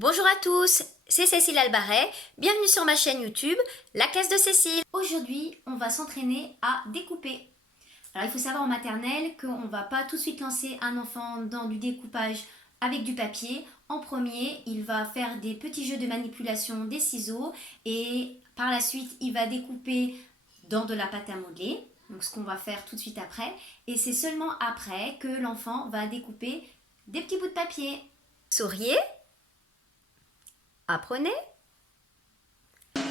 Bonjour à tous, c'est Cécile Albaret, bienvenue sur ma chaîne YouTube, la classe de Cécile. Aujourd'hui, on va s'entraîner à découper. Alors il faut savoir en maternelle qu'on ne va pas tout de suite lancer un enfant dans du découpage avec du papier. En premier, il va faire des petits jeux de manipulation des ciseaux et par la suite, il va découper dans de la pâte à modeler. Donc ce qu'on va faire tout de suite après. Et c'est seulement après que l'enfant va découper des petits bouts de papier. Souriez. Apprenez.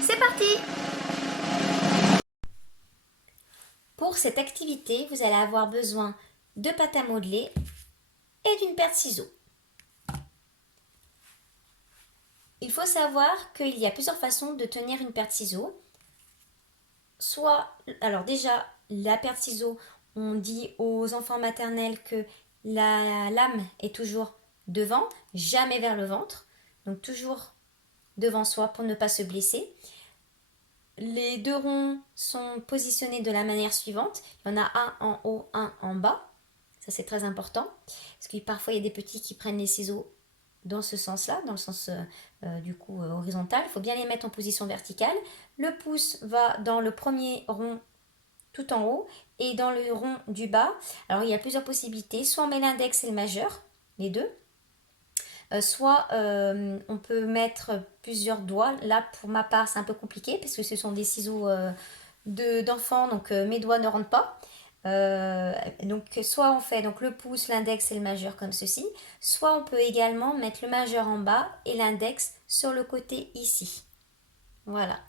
C'est parti! Pour cette activité, vous allez avoir besoin de pâte à modeler et d'une paire de ciseaux. Il faut savoir qu'il y a plusieurs façons de tenir une paire de ciseaux. Alors déjà, la paire de ciseaux, on dit aux enfants maternels que la lame est toujours devant, jamais vers le ventre. Donc toujours devant soi pour ne pas se blesser. Les deux ronds sont positionnés de la manière suivante. Il y en a un en haut, un en bas. Ça, c'est très important. Parce que parfois, il y a des petits qui prennent les ciseaux dans ce sens-là, dans le sens horizontal. Il faut bien les mettre en position verticale. Le pouce va dans le premier rond tout en haut et dans le rond du bas. Alors, il y a plusieurs possibilités. Soit on met l'index et le majeur, les deux. Soit on peut mettre plusieurs doigts. Là, pour ma part, c'est un peu compliqué parce que ce sont des ciseaux d'enfants, donc mes doigts ne rentrent pas. Donc soit on fait donc le pouce, l'index et le majeur comme ceci, soit on peut également mettre le majeur en bas et l'index sur le côté ici. Voilà.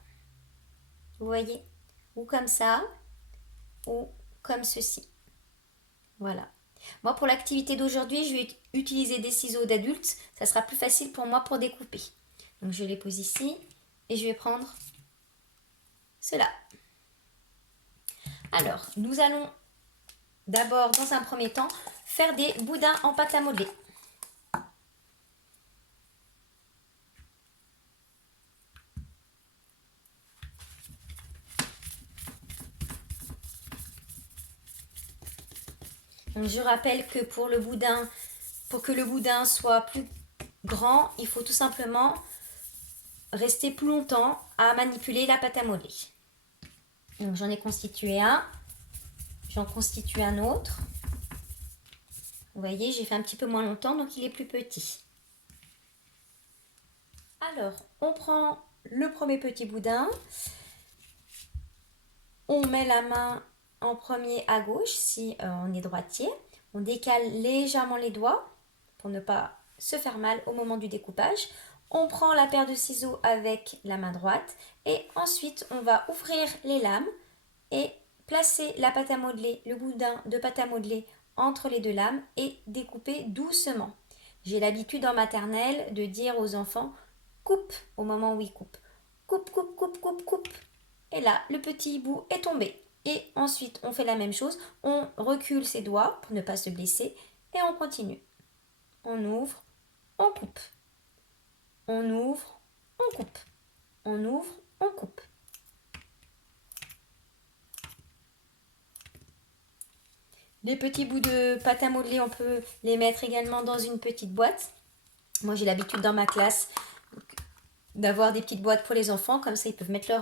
Vous voyez? Ou comme ça, ou comme ceci. Voilà. Moi, pour l'activité d'aujourd'hui, je vais utiliser des ciseaux d'adulte. Ça sera plus facile pour moi pour découper. Donc, je les pose ici et je vais prendre cela. Alors, nous allons d'abord, dans un premier temps, faire des boudins en pâte à modeler. Donc, je rappelle que pour que le boudin soit plus grand, il faut tout simplement rester plus longtemps à manipuler la pâte à modeler. Donc, j'en ai constitué un. J'en constitue un autre. Vous voyez, j'ai fait un petit peu moins longtemps, donc il est plus petit. Alors, on prend le premier petit boudin. On met la main en premier à gauche si on est droitier. On décale légèrement les doigts pour ne pas se faire mal au moment du découpage. On prend la paire de ciseaux avec la main droite et ensuite on va ouvrir les lames et placer la pâte à modeler, le boudin de pâte à modeler entre les deux lames et découper doucement. J'ai l'habitude en maternelle de dire aux enfants coupe au moment où ils coupent. Coupe, coupe, coupe, coupe, coupe. Et là, le petit bout est tombé. Et ensuite, on fait la même chose. On recule ses doigts pour ne pas se blesser et on continue. On ouvre, on coupe. On ouvre, on coupe. On ouvre, on coupe. Les petits bouts de pâte à modeler, on peut les mettre également dans une petite boîte. Moi, j'ai l'habitude dans ma classe d'avoir des petites boîtes pour les enfants. Comme ça, ils peuvent mettre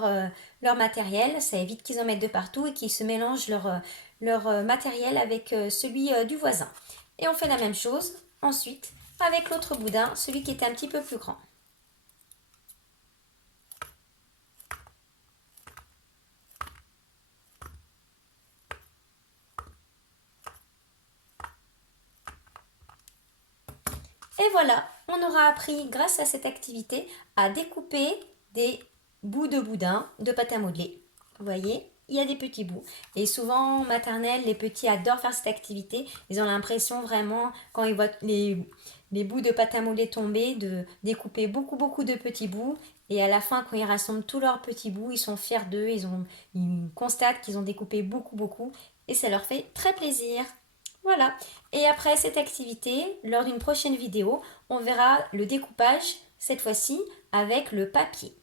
leur matériel. Ça évite qu'ils en mettent de partout et qu'ils se mélangent leur matériel avec celui du voisin. Et on fait la même chose ensuite avec l'autre boudin, celui qui était un petit peu plus grand. Et voilà, on aura appris grâce à cette activité à découper des bouts de boudin de pâte à modeler. Vous voyez, il y a des petits bouts. Et souvent, en maternelle, les petits adorent faire cette activité. Ils ont l'impression vraiment, quand ils voient les bouts de pâte à modeler tomber, de découper beaucoup, beaucoup de petits bouts. Et à la fin, quand ils rassemblent tous leurs petits bouts, ils sont fiers d'eux. Ils constatent qu'ils ont découpé beaucoup, beaucoup. Et ça leur fait très plaisir. Voilà. Et après cette activité, lors d'une prochaine vidéo, on verra le découpage, cette fois-ci avec le papier.